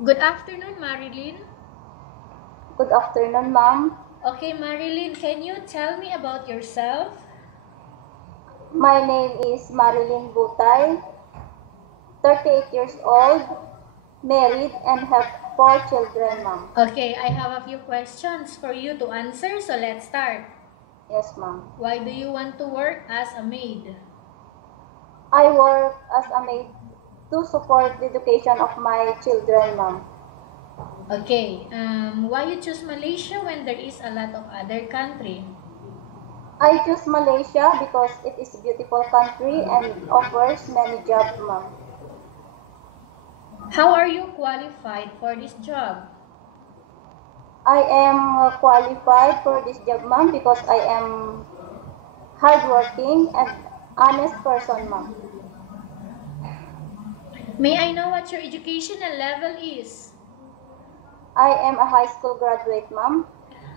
Good afternoon, Marilyn. Good afternoon, ma'am. Okay, Marilyn, can you tell me about yourself? My name is Marilyn Butay, 38 years old, married, and have four children, ma'am. Okay, I have a few questions for you to answer, so let's start. Yes, ma'am. Why do you want to work as a maid? I work as a maid to support the education of my children, ma'am. Okay, why you choose Malaysia when there is a lot of other country? I choose Malaysia because it is a beautiful country and offers many jobs, ma'am. How are you qualified for this job? I am qualified for this job, ma'am, because I am hardworking and honest person, ma'am. May I know what your educational level is? I am a high school graduate, ma'am.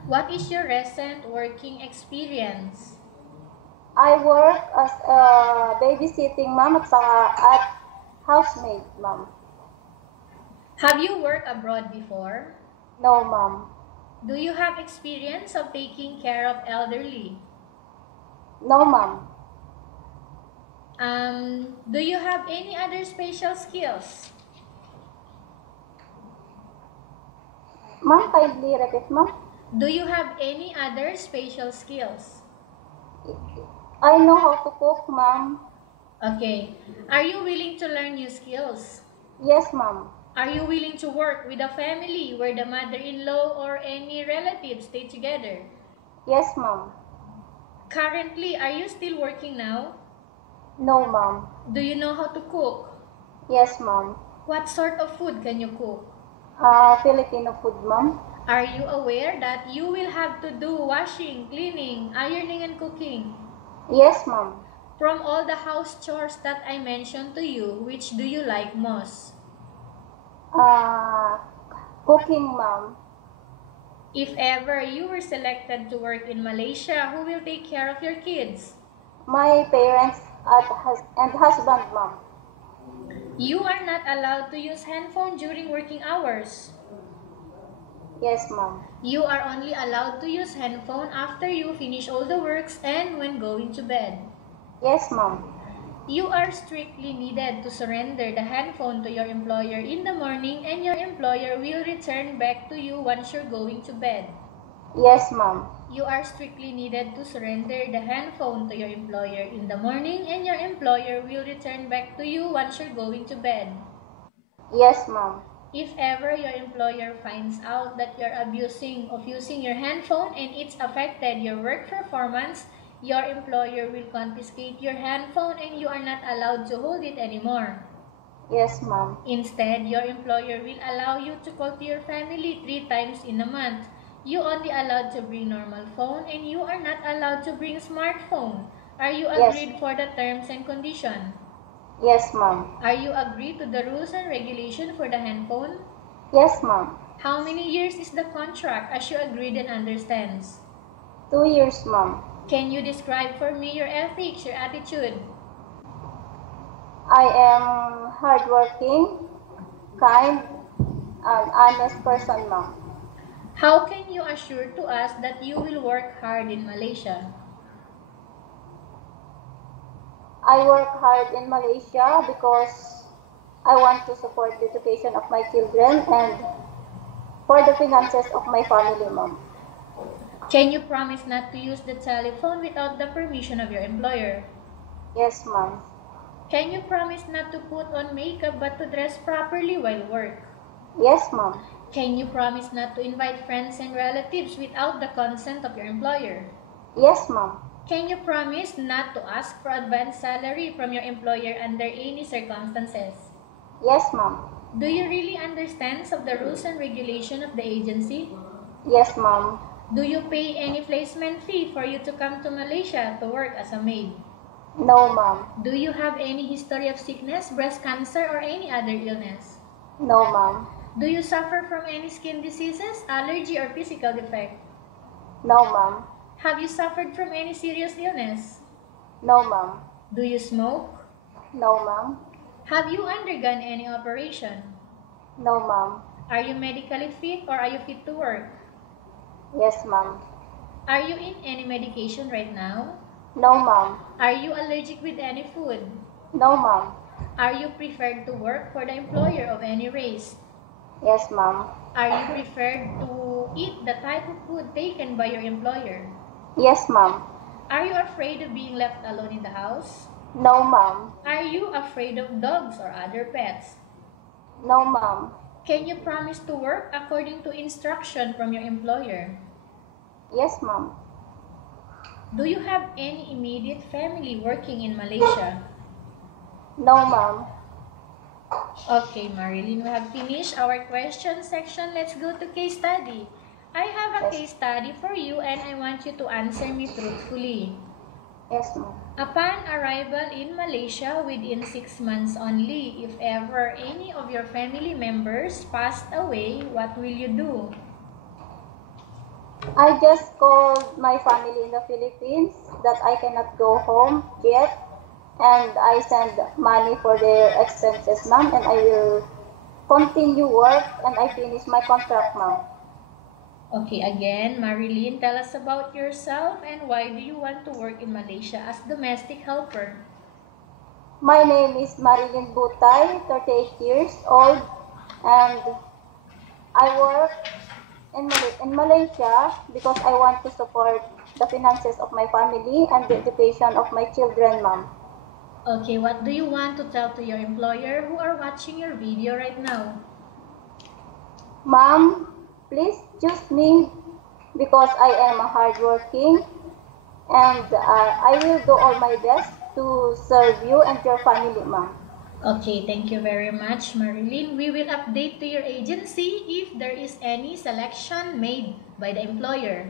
What is your recent working experience? I work as a babysitting ma'am at saka at housemaid, ma'am. Have you worked abroad before? No, ma'am. Do you have experience of taking care of elderly? No, ma'am. Do you have any other special skills? Ma'am, kindly repeat, ma'am. Do you have any other special skills? I know how to cook, ma'am. Okay. Are you willing to learn new skills? Yes, ma'am. Are you willing to work with a family where the mother-in-law or any relatives stay together? Yes, ma'am. Currently, are you still working now? No, ma'am. Do you know how to cook? Yes, ma'am. What sort of food can you cook? Filipino food, ma'am. Are you aware that you will have to do washing, cleaning, ironing, and cooking? Yes, ma'am. From all the house chores that I mentioned to you, which do you like most? Uh, Cooking, ma'am. If ever you were selected to work in Malaysia, who will take care of your kids? My parents and husband, ma'am. You are not allowed to use handphone during working hours. Yes, ma'am. You are only allowed to use handphone after you finish all the works and when going to bed. Yes, ma'am. You are strictly needed to surrender the handphone to your employer in the morning and your employer will return back to you once you're going to bed. Yes, ma'am. You are strictly needed to surrender the handphone to your employer in the morning and your employer will return back to you once you're going to bed. Yes, ma'am. If ever your employer finds out that you're abusing of using your handphone and it's affected your work performance, your employer will confiscate your handphone and you are not allowed to hold it anymore. Yes, ma'am. Instead, your employer will allow you to call to your family 3 times in a month. You only allowed to bring normal phone and you are not allowed to bring smartphone. Are you Yes. agreed for the terms and condition? Yes, ma'am. Are you agreed to the rules and regulation for the handphone? Yes, ma'am. How many years is the contract as you agreed and understands? 2 years, ma'am. Can you describe for me your ethics, your attitude? I am hardworking, kind, and honest person, ma'am. How can you assure to us that you will work hard in Malaysia? I work hard in Malaysia because I want to support the education of my children and for the finances of my family, ma'am. Can you promise not to use the telephone without the permission of your employer? Yes, ma'am. Can you promise not to put on makeup but to dress properly while work? Yes, ma'am. Can you promise not to invite friends and relatives without the consent of your employer? Yes, ma'am. Can you promise not to ask for advance salary from your employer under any circumstances? Yes, ma'am. Do you really understand of the rules and regulation of the agency? Yes, ma'am. Do you pay any placement fee for you to come to Malaysia to work as a maid? No, ma'am. Do you have any history of sickness, breast cancer, or any other illness? No, ma'am. Do you suffer from any skin diseases, allergy, or physical defect? No, ma'am. Have you suffered from any serious illness? No, ma'am. Do you smoke? No, ma'am. Have you undergone any operation? No, ma'am. Are you medically fit or are you fit to work? Yes, ma'am. Are you in any medication right now? No, ma'am. Are you allergic with any food? No, ma'am. Are you preferred to work for the employer of any race? Yes, ma'am. Are you preferred to eat the type of food taken by your employer? Yes, ma'am. Are you afraid of being left alone in the house? No, ma'am. Are you afraid of dogs or other pets? No, ma'am. Can you promise to work according to instruction from your employer? Yes, ma'am. Do you have any immediate family working in Malaysia? No, ma'am. Okay, Marilyn, we have finished our question section. Let's go to case study. I have a Yes. case study for you and I want you to answer me truthfully. Yes, ma'am. Upon arrival in Malaysia within 6 months only, if ever any of your family members passed away, what will you do? I just called my family in the Philippines that I cannot go home yet, and I send money for their expenses, ma'am, and I will continue work and I finish my contract, ma'am. Okay, again, Marilyn, tell us about yourself and why do you want to work in Malaysia as domestic helper? My name is Marilyn Butay, 38 years old, and I work in Malaysia because I want to support the finances of my family and the education of my children, ma'am. Okay, what do you want to tell to your employer who are watching your video right now? Ma'am, please choose me because I am hardworking and I will do all my best to serve you and your family, ma'am. Okay, thank you very much, Marilyn. We will update to your agency if there is any selection made by the employer.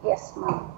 Yes, ma'am.